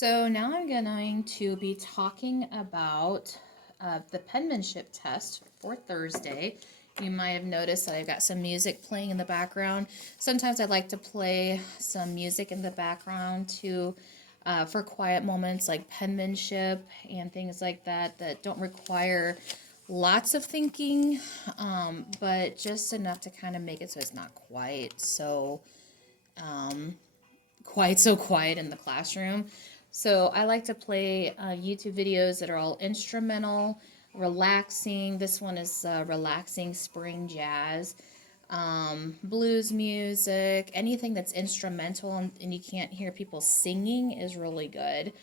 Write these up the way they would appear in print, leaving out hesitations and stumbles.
So now I'm going to be talking about the penmanship test for Thursday. You might have noticed that I've got some music playing in the background. Sometimes I like to play some music in the background to for quiet moments like penmanship and things like that that don't require lots of thinking, but just enough to kind of make it so it's not quite so quiet in the classroom. So I like to play YouTube videos that are all instrumental, relaxing. This one is relaxing spring jazz, blues music, anything that's instrumental and you can't hear people singing is really good.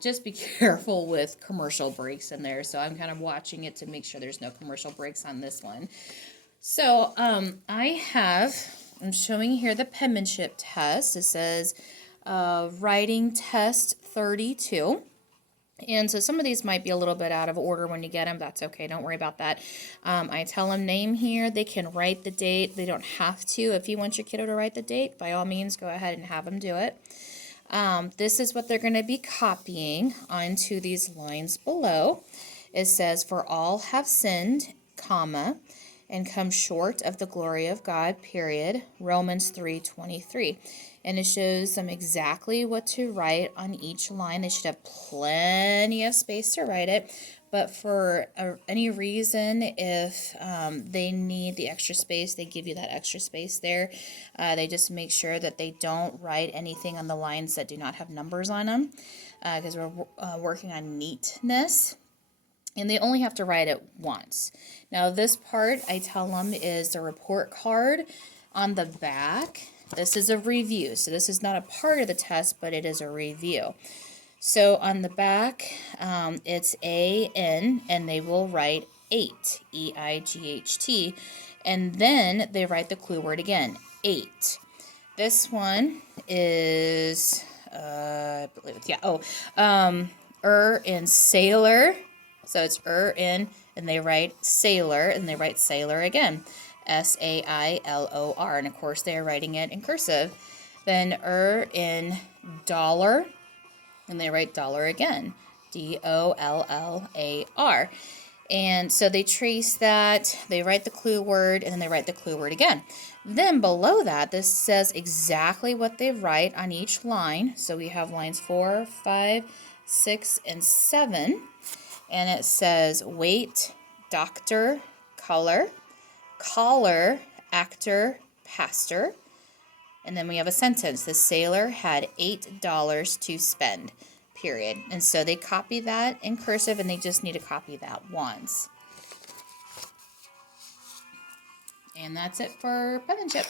Just be careful with commercial breaks in there. So I'm kind of watching it to make sure there's no commercial breaks on this one. So I'm showing here the penmanship test. It says writing test 32. And so some of these might be a little bit out of order when you get them. That's okay. Don't worry about that. I tell them name here. They can write the date. They don't have to. If you want your kiddo to write the date, by all means, go ahead and have them do it. This is what they're going to be copying onto these lines below. It says, for all have sinned, comma, and come short of the glory of God, period, Romans 3:23. And it shows them exactly what to write on each line. They should have plenty of space to write it. But for any reason, if they need the extra space, they give you that extra space there. They just make sure that they don't write anything on the lines that do not have numbers on them, because we're working on neatness. And they only have to write it once. Now this part, I tell them, is the report card. On the back, this is a review. So this is not a part of the test, but it is a review. So on the back, it's A-N, and they will write 8, E-I-G-H-T. And then they write the clue word again, 8. This one is, I believe it's, in sailor. So it's in, and they write sailor, and they write sailor again, S-A-I-L-O-R, and of course they're writing it in cursive. Then in dollar, and they write dollar again, D-O-L-L-A-R. And so they trace that, they write the clue word, and then they write the clue word again. Then below that, this says exactly what they write on each line. So we have lines 4, 5, 6, and 7. And it says weight, doctor, color, caller, actor, pastor. And then we have a sentence. The sailor had $8 to spend, period. And so they copy that in cursive, and they just need to copy that once. And that's it for penmanship.